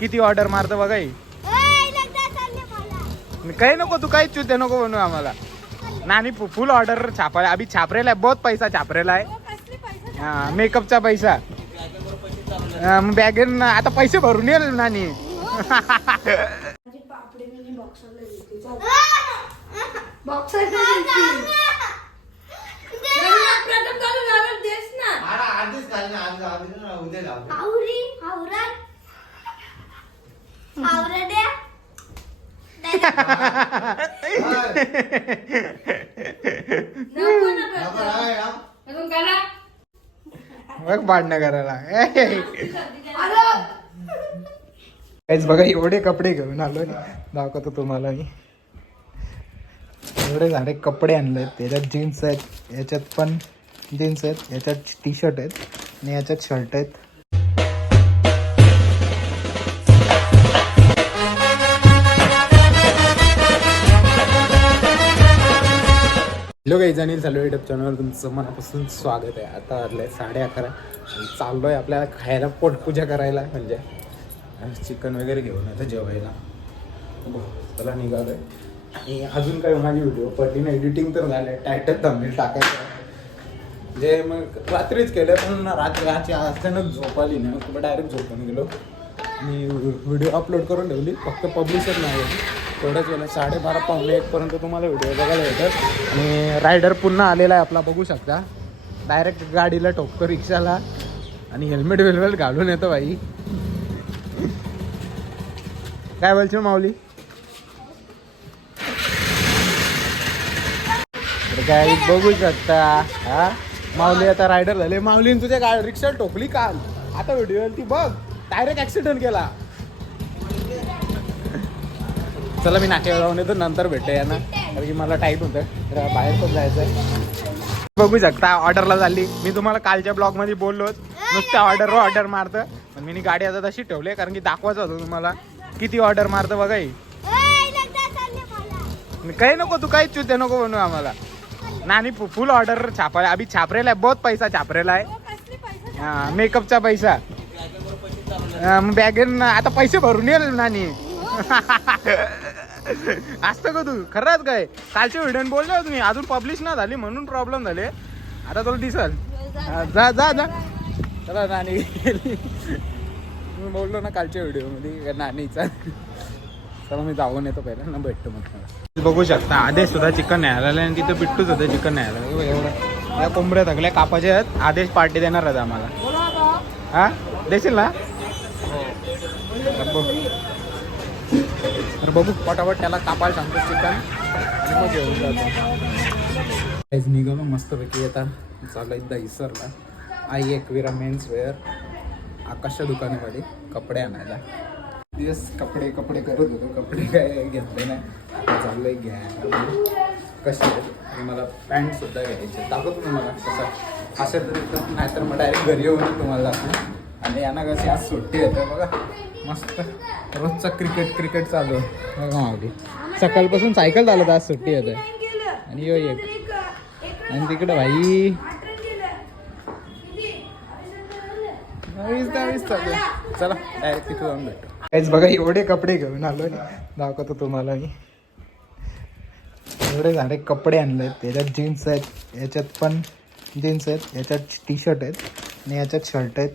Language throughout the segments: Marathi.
किती ऑर्डर मारतं बघा ही. काही नको तू काहीच चुते नको बनवू आम्हाला. नानी फुल ऑर्डर छापायला अभि छापरेला आहे बहुत पैसा छापरेला आहे. हा, मेकअपचा पैसा हा, मग बॅगेन आता पैसे भरून येईल नानी ना. बघ भांडणं करायला. काहीच बघा एवढे कपडे घेऊन आलो दाखवतो तुम्हाला मी. एवढे सारे कपडे आणले त्याच्यात जीन्स आहेत याच्यात पण जीन्स आहेत याच्यात टी शर्ट आहेत आणि याच्यात शर्ट आहेत. हॅलो काही जाणील चालू युट्यूब चॅनलवर तुमचं मनापासून स्वागत आहे. आता वाजलं आहे साडे अकरा आणि चाललो आहे आपल्याला खायला पोटपूजा करायला म्हणजे चिकन वगैरे घेऊन आता जेवायला. चला निघालो आहे आणि अजून काय माझी व्हिडिओ पडली एडिटिंग तर झालं आहे टायटल थंबनेल टाकायचं म्हणजे जे मग रात्रीच केलं पण रात्री रात्री अचानक झोप आली ना डायरेक्ट झोपून गेलो. मी व्हिडिओ अपलोड करून ठेवली फक्त पब्लिशच नाही होती गेलं साडेबारा पावणे एकपर्यंत तुम्हाला व्हिडिओ बघायला भेटत आणि रायडर पुन्हा आलेला आहे आपला बघू शकता. डायरेक्ट गाडीला ठोकतो रिक्षाला. आणि हेल्मेट वेल्मेट घालून येतो बाई. काय बोलशील माऊली? काय बघू शकता. हा? माऊली आता रायडर झाले. माऊलीने तुझ्या गाडी रिक्षा ठोकली काल. आता व्हिडिओ ती बघ. डायरेक्ट ऍक्सिडेंट केला. चला मी नाट्यावर जाऊन येतो नंतर भेटते यांना. कारण की मला टाईम होतं. तर बाहेर पण जायचं बघू शकता ऑर्डरला झाली. मी तुम्हाला कालच्या ब्लॉगमध्ये बोललोच नुसत्या ऑर्डरवर ऑर्डर मारतं. पण मी गाडी आता तशी ठेवली कारण की दाखवायचं होतं तुम्हाला. किती ऑर्डर मारतं बघा ही. काही नको तू काहीच चुते नको बनवू आम्हाला. नानी फुल ऑर्डर छापायला. अभि छापरेला आहे बहुत पैसा छापरेला आहे. हा, मेकअपचा पैसा हा, मग बॅगेन आता पैसे भरून येईल नानी. असतं का तू? खरंच काय? कालच्या व्हिडिओ बोलले तुम्ही अजून पब्लिश ना झाली म्हणून प्रॉब्लेम झाले. आता तुला दिसल. जा जा जा. चला नानी. मी बोललो ना कालच्या व्हिडिओमध्ये नानीचा? चला मी जाऊन येतो पहिला ना भेटतो मग बघू शकता आदेश सुद्धा चिकन नाही आलेलं आणि तिथं बिट्टू होतं चिकन नाही आलं एवढं या कोंबड्या थकल्या कापाच्या आहेत. आदेश पार्टी देणार आहेत आम्हाला. हा? देशील ना? तर तर बघू पटापट त्याला कापायला सांगतो चिकन. आणि मग घेऊन जातो. निघालो मस्तपैकी येतात चालू इसरला. आई एकविरा मेन्स वेअर आकाशच्या दुकानामध्ये कपडे आणायला. दिवस कपडे कपडे करत होतो. कपडे काय घेतले नाही. आता चाललंय घ्या कसे आणि मला पॅन्ट सुद्धा घ्यायचे. दाखवतो तुम्हाला कसं. असेल तर नाहीतर मग डायरेक्ट घरी येऊन तुम्हाला दाखवतो आणि यांना कशी आज सुट्टी येते बघा. मस्त. रोजचा क्रिकेट क्रिकेट चालू. आहे बघा सकाळपासून सायकल चालत आज सुट्टी येते आणि यो एक आणि तिकडं भाई. चालू आहे. चला. डायरेक्ट तिथे जाऊन भेटू. काहीच बघा एवढे कपडे घेऊन आलो दाखवतो तुम्हाला मी. एवढे सारे कपडे आणले त्याच्यात जीन्स आहेत याच्यात पण जीन्स आहेत याच्यात टी शर्ट आहेत आणि याच्यात शर्ट आहेत.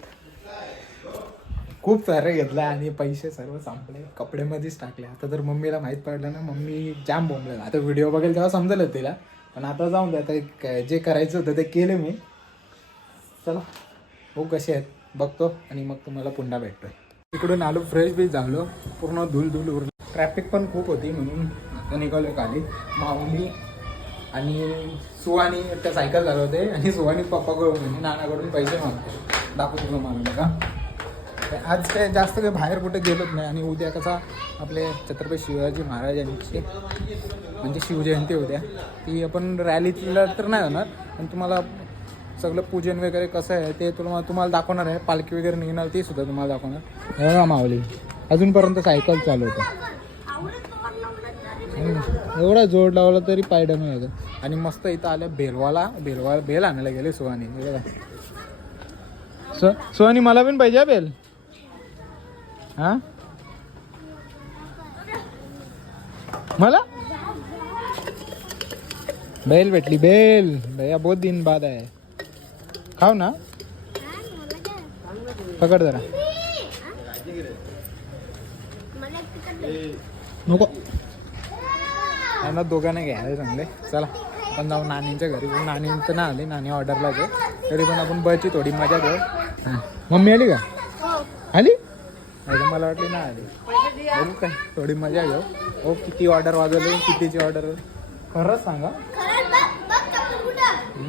खूप सारे घेतले आणि पैसे सर्व संपले. कपडेमध्येच टाकले. आता तर मम्मीला माहीत पडलं ना मम्मी जाम बोंबलेलं आता व्हिडिओ बघेल तेव्हा समजलं तिला. पण आता जाऊन द्या. आता एक- जे करायचं होतं ते केलं मी. चला. हो कसे आहेत. बघतो आणि मग तुम्हाला पुन्हा भेटतो इकडून आलो फ्रेश बी झालो. पूर्ण धूल धूल उरलं. ट्रॅफिक पण खूप होती म्हणून आता निघालो खाली माऊली आणि सुहानी त्या सायकल चालवते आणि सुहानी पप्पाकडून म्हणजे नानाकडून पैसे मागतो. दाखवतो तुम्हाला का? आज काय जास्त काही बाहेर कुठे गेलोच नाही आणि उद्या कसा आपले छत्रपती शिवाजी महाराजांची म्हणजे शिवजयंती उद्या ती आपण रॅलीला तर नाही होणार पण तुम्हाला सगळं पूजन वगैरे कसं आहे ते तुला तुम्हाला दाखवणार आहे. पालखी वगैरे निघणार ते सुद्धा तुम्हाला दाखवणार. हो हे बघा माऊली. अजूनपर्यंत सायकल चालू होतं. एवढा जोड लावला तरी पायडा नाही होतं आणि मस्त इथं आल्या बेलवाला भेलवाला बेल आणायला गेले सुहानी. बघा. सु सुहानी मला पण पाहिजे हा बेल? मला? बैल भेटली बेल. भैया बहुत दिन बाद आहे खाऊ ना. पकड जरा. नको. त्यांना दोघांना घ्यायला चांगले. चला आपण जाऊ नानींच्या घरी. पण नानी तर ना आली नानी ऑर्डरला घे तरी पण आपण बची थोडी मजा घेऊ. मम्मी आली का? आली? नाही मला वाटली ना आली. बघू काय? थोडी मजा घेऊ. हो किती ऑर्डर वाजवली कितीची ऑर्डर खरंच सांगा.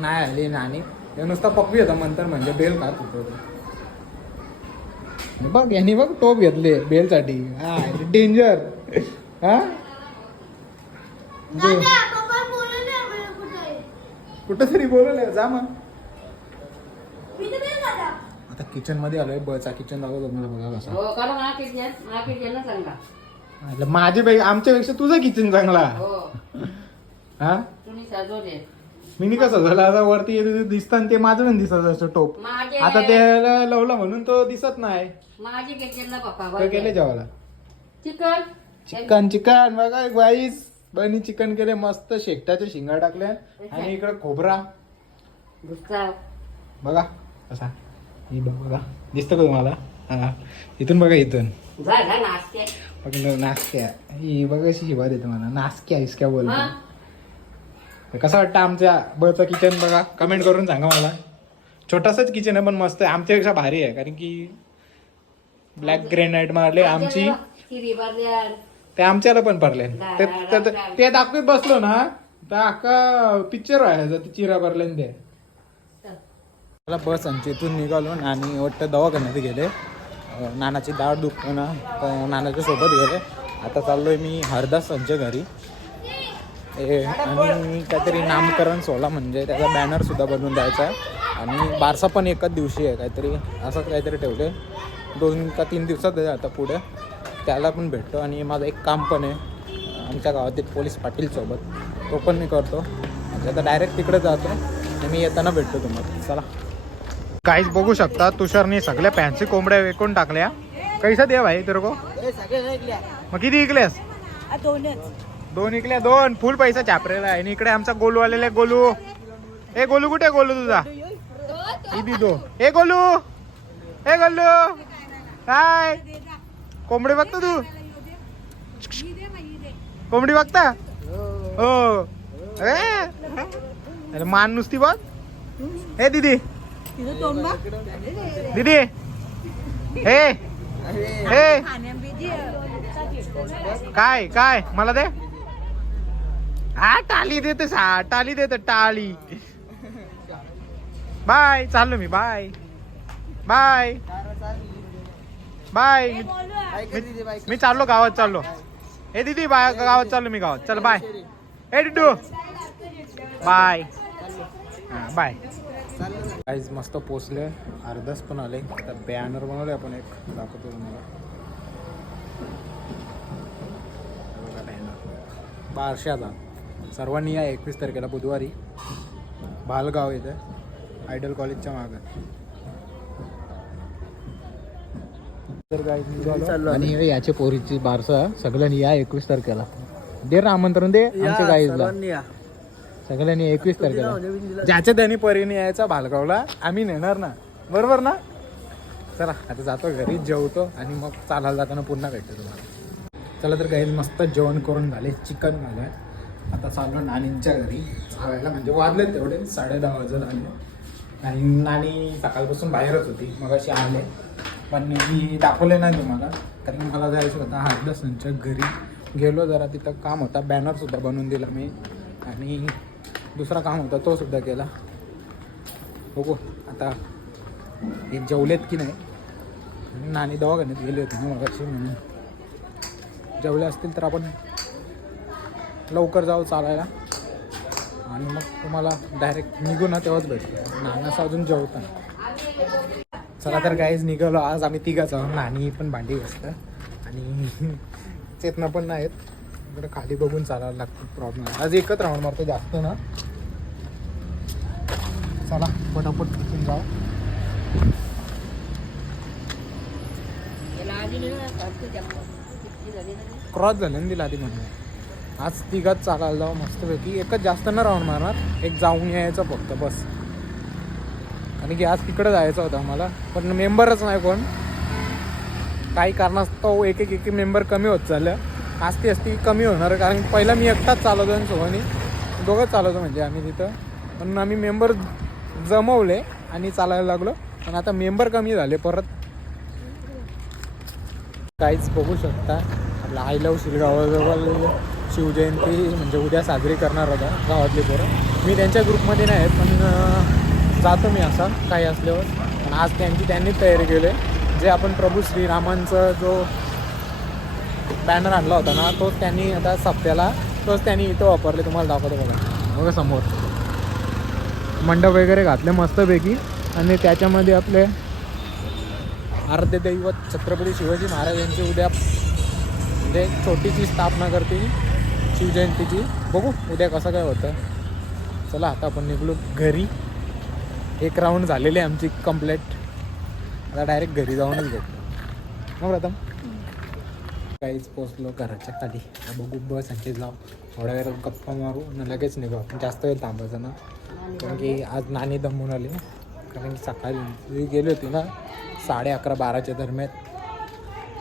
नाही आली नानी हे नुसता पप्पी होता मंतर म्हणजे बेल खात होतो. बघ यांनी बघ टोप घेतले बेलसाठी. हा डेंजर हा? कुठं तरी बोलवलं जा मग. किचनमध्ये आलोय बचा किचन दाखवतो तुम्हाला बघा कसा. हो किचन सांगा म्हटलं माझे आमच्यापेक्षा तुझं किचन चांगला. हो. हा? तुम्ही सजवले मी कसं झालं? आता वरती येते दिसतं ते माझं पण दिसत असतं टोप. माझे आता त्याला लावलं म्हणून तो दिसत नाही. माझे पप्पा केले जेवायला. चिकन. चिकन चिकन बघा बाईस. बनी चिकन केले मस्त शेकटाचे शिंगा टाकले. आणि इकडे खोबरा. गुस्सा. बघा कसा. ही बघ दिसतं का तुम्हाला? हा. इथून बघा इथून. बघ नासक्या ही बघा अशी शिवा देते मला. हा बोलतो. तर कसं वाटतं आमच्या बळचं किचन बघा? कमेंट करून सांगा मला. छोटासाच किचन आहे पण मस्त आहे. आमच्यापेक्षा भारी आहे कारण की ब्लॅक ग्रेनाइट मारले आमची. ते आमच्याला पण पडले ते- दाखवत बसलो ना तर अख्खा पिक्चर ते चिरा भरले ते. मला बस आमच्या इथून निघालो. आणि वाटतं दवाखान्यात गेले. नानाची दाढ दुखतो ना तर नानाच्या सोबत गेले. आता चाललो आहे मी हरदासांच्या घरी. ए, आणि काहीतरी नामकरण सोहळा म्हणजे त्याचा बॅनरसुद्धा बनवून द्यायचा आहे. आणि बारसा पण एकाच दिवशी आहे काहीतरी असंच काहीतरी ठेवले दोन का तीन दिवसात आहे आता पुढे. त्याला पण भेटतो. आणि माझं एक काम पण आहे. आमच्या गावातील पोलीस पाटीलसोबत तो पण मी करतो. म्हणजे आता डायरेक्ट तिकडे जातो आणि मी येताना भेटतो तुम्हाला. चला. काहीच बघू शकता. तुषारने सगळ्या फॅन्सी कोंबड्या विकून टाकल्या. कैसा दे भाई तेरे को? मग किती विकल्यास? दोन इकल्या दोन. फुल पैसा छापरेला आहे. आणि इकडे आमचा गोलू आलेला आहे गोलू. ए गोलू कुठे गोलू तुझा? इदी दो. ए गोलू. ए गोलू. काय कोंबडी बघतो तू? कोंबडी बघता? हो. अरे मान नुसती बघ. ए दीदी. दीदी. हे. हे. काय काय? मला दे. हा टाली देते सा टाली देते टाळी बाय चाललो मी. बाय. बाय. बाय. मी- मी चाललो गावात चाललो. हे दीदी बाय गावात चाललो मी गावात. चल बाय. हे डिडू बाय. हा बाय काहीच मस्त पोचले अर्धाच पण आले. आता बॅनर बनवले आपण एक. दाखवतो तुम्हाला. बारशाचा. सर्वांनी या एकवीस तारखेला बुधवारी भालगाव इथे आयडल कॉलेजच्या मागे. आणि याचे पोरीची बारसा. सगळ्यांनी या एकवीस तारखेला. दे ना आमंत्रण दे आमच्या गाईजला सगळ्यांनी एकवीस तारखेला. ज्याच्या त्यांनी परीने यायचा भालगावला आम्ही नेणार ना. बरोबर ना? चला आता जातो घरी जेवतो आणि मग चालायला जाताना पुन्हा भेटतो तुम्हाला. चला तर काही मस्त जेवण करून झाले चिकन झालंय. आता चाललो नानींच्या घरी. जायला म्हणजे वाजले तेवढे साडे दहा वाजत आले आणि नानी सकाळपासून बाहेरच होती मग अशी आले. पण मी दाखवले नाही तुम्हाला कारण मला जायचं होतं. हार्दसनच्या घरी गेलो जरा तिथं काम होता. बॅनरसुद्धा बनवून दिला मी. आणि दुसरा काम होता तो सुद्धा केला. बघू आता हे जेवलेत की नाही? नाणी दवाखान्यात गेले होते ना मगाशी म्हणून. जेवले असतील तर आपण लवकर जाऊ चालायला. आणि मग तुम्हाला डायरेक्ट निघू ना तेव्हाच भेटतो नानाचं अजून जेवता चला तर काहीच निघालो. आज आम्ही तिघाच आहोत नाणी पण भांडी असतं आणि चेतना पण नाहीत. इकडे खाली बघून चालायला लागतं प्रॉब्लेम आज एकच राऊंड मारतो जास्त ना. चला पटापट तिथून जाऊ? क्रॉस झाले ना तिला आधी म्हणून. आज तिघात चालायला जाऊ मस्तपैकी. एकच जास्त न राऊंड मारणार. एक जाऊन यायचं फक्त बस. आणि की आज तिकडे जायचं होतं आम्हाला. पण मेंबरच नाही कोण. काही कारणास्तव एक एक एक मेंबर कमी होत चाललं असती असती कमी होणार कारण पहिला मी एकटाच चालवतो आणि सोहनी दोघंच चालवतो म्हणजे आम्ही तिथं. म्हणून आम्ही मेंबर जमवले आणि चालायला लागलो. पण आता मेंबर कमी झाले परत. काहीच बघू शकता. आपला आय लव श्रीगावाजवळ शिवजयंती म्हणजे उद्या साजरी करणार होता गावातली पोरं. मी त्यांच्या ग्रुपमध्ये नाही आहेत पण जातो मी असा काही असल्यावर. पण आज त्यांची त्यांनीच तयारी केली. जे आपण प्रभू श्रीरामांचं जो बॅनर आणला होता ना तोच त्यांनी आता सप्त्याला तोच त्यांनी इथं वापरले तुम्हाला दाखवतो बघा. बघा समोर. मंडप वगैरे घातले मस्तपैकी. आणि त्याच्यामध्ये आपले आराध्य दैवत छत्रपती शिवाजी महाराज यांची उद्या म्हणजे छोटीशी स्थापना करतील शिवजयंतीची. बघू उद्या कसं काय होतं. चला आता आपण निघलो घरी. एक राऊंड झालेली आहे आमची कम्प्लेट आता डायरेक्ट घरी जाऊनच भेटतो मग प्रथम काहीच पोचलो घराच्या खाली. बघू बस आणखी जाऊ थोड्या वेळ गप्पा मारू आणि लगेच निघू. आपण जास्त वेळ थांबायचं ना. कारण की आज नाणी दमून आली. कारण की सकाळी गेली होती ना साडे अकरा बाराच्या दरम्यान.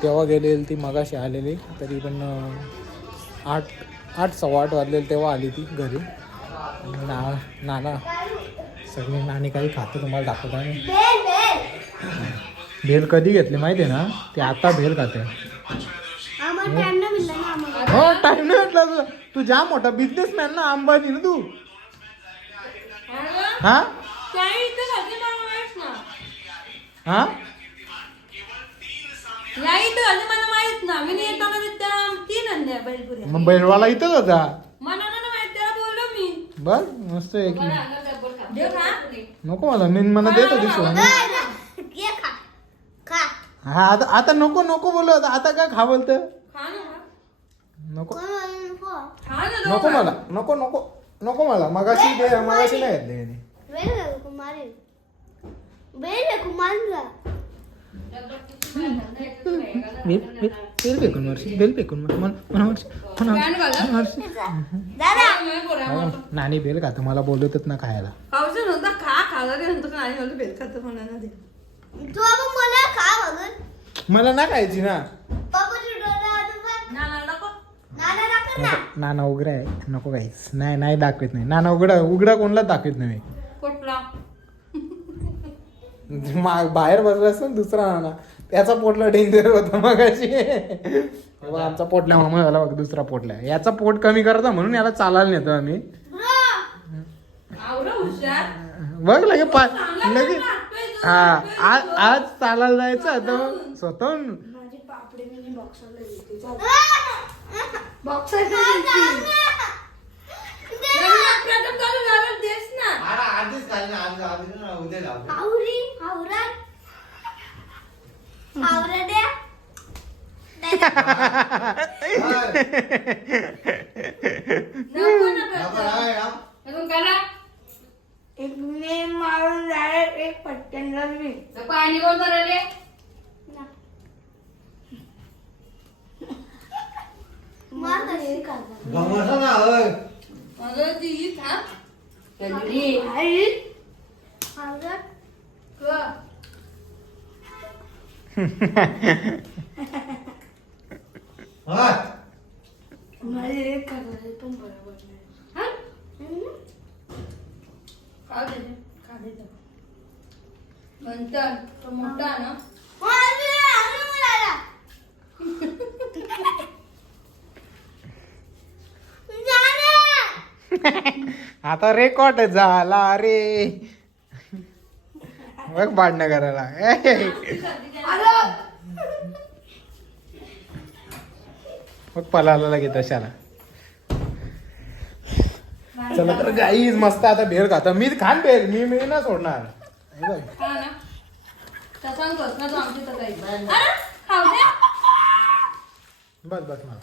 तेव्हा गेलेली ती मगाशी आलेली. तरी पण आठ आठ सव्वा आठ वाजलेली तेव्हा आली ती घरी. ना नाना सगळी नाणी काही खातं तुम्हाला दाखवत भेल कधी घेतली माहिती आहे ना? ते आता भेल खाते. हो टाइम नाही भेटला तुला तू जा मोठा बिझनेसमॅन ना अंबानी ना तू. हा? हा? मला माहीत ना. मी येताना त्या तीन आणल्या बैलपुऱ्या. मग बैलवाला इथंच होता मला ना माहीत त्याला बोललो मी. बस मस्त आहे की देव खा. नको मला मी मला देत होती शिवानी हा आता आता नको नको बोलत आता काय खा बोलत नको. ना नको मला. नको नको. नको मला. मगाशी दे मगाशी नाही घेतले यांनी. बेल बेल बेल फेकून मारशी बेल फेकून मार हो, नानी बेल खाता मला बोलवतच ना खायला पावसा नव्हता खा खाला रे नंतर नाही मला बेल खात म्हणाला ते मला ना खायची ना ना नको नाना. उघडा आहे. नको काहीच नाही नाही दाखवत नाही. नाना उघडा उघडा कोणलाच दाखवत नाही? पोटला. मा- बाहेर बसला असतो ना दुसरा नाना. त्याचा पोटला डेंजर होता मगाशी. तेव्हा आमचा पोटल्या मामा झाला बघ दुसरा पोटल्या याचा पोट कमी करता म्हणून याला चालायला नेतो आम्ही. आवडं हुशार. बघ लगे पा लगे हा आज आज चालायला जायचं मग स्वतःहून. माझे पापडे मी बॉक्सरला देते बॉक्सर प्रथम चालू झालं देस ना. अरे आधीच खाली ना आज आधी ना उद्या लावतो आवरी आवरा आवरा द्या. नको ना प्रथम. अजून काय ना? एक ने मारून डायरेक्ट एक पट्ट्यान लागली तर पाणी कोण भरले ना होय. मला ती चंद्री आई. होय. पण हा? दे जा. नंतर तो मोठा ना? आता रेकॉर्ड झाला रे. बघ भांडणं करायला. मग पलाला लगे तशाला चला तर गाईज मस्त आता भेळ खाता. मी खान भेळ मी मी ना सोडणार. हे बस बस मला.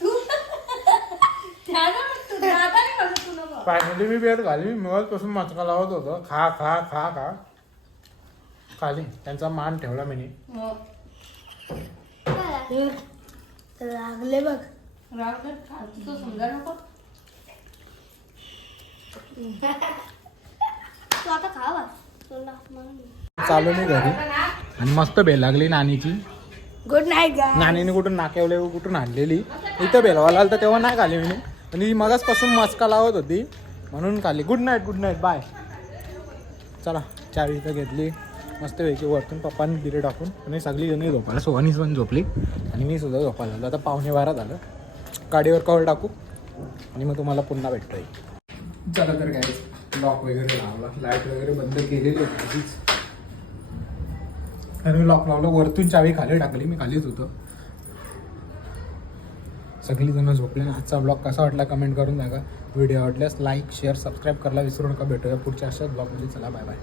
तू? तू दादा नाही तू नको फायनली मी बेत घाली मिळतपासून मचका लावत होतो. खा खा खा खा. खाली त्यांचा मान ठेवला मी लागले बघ. राव तर खायचं तर समजा नको. तू आता खावा तुला चालू मी घरी. आणि मस्त बेल लागली नानीची. गुड नाईट गा नानीने कुठून नाकेवले कुठून आणलेली. इथं बेलवाला आलं तर तेव्हा नाही खाली मी. आणि मगाचपासून मस्का लावत होती. म्हणून खाली. Good night good night bye चला चावी इथं घेतली. मस्तपैकी वरतून पप्पांनी दिले टाकून आणि सगळी जणी झोपायला. सोहानी पण झोपली. आणि मी सुद्धा झोपायला लागलो. आता पावणे बारा झालं. गाडीवर कवर टाकू. आणि मग तुम्हाला पुन्हा भेटता येईल चला तर काय लॉक वगैरे लावला. लाइट वगैरे बंद केलेली होती. आणि मी लॉक लावलं वरतून चावी खाली टाकली मी खालीच होतो. सगळी जण झोपले आजचा ब्लॉग कसा वाटला कमेंट करून सांगा. व्हिडिओ आवडल्यास लाईक शेअर सबस्क्राईब करायला विसरू नका. भेटूया पुढच्या अशाच ब्लॉगमध्ये चला बाय बाय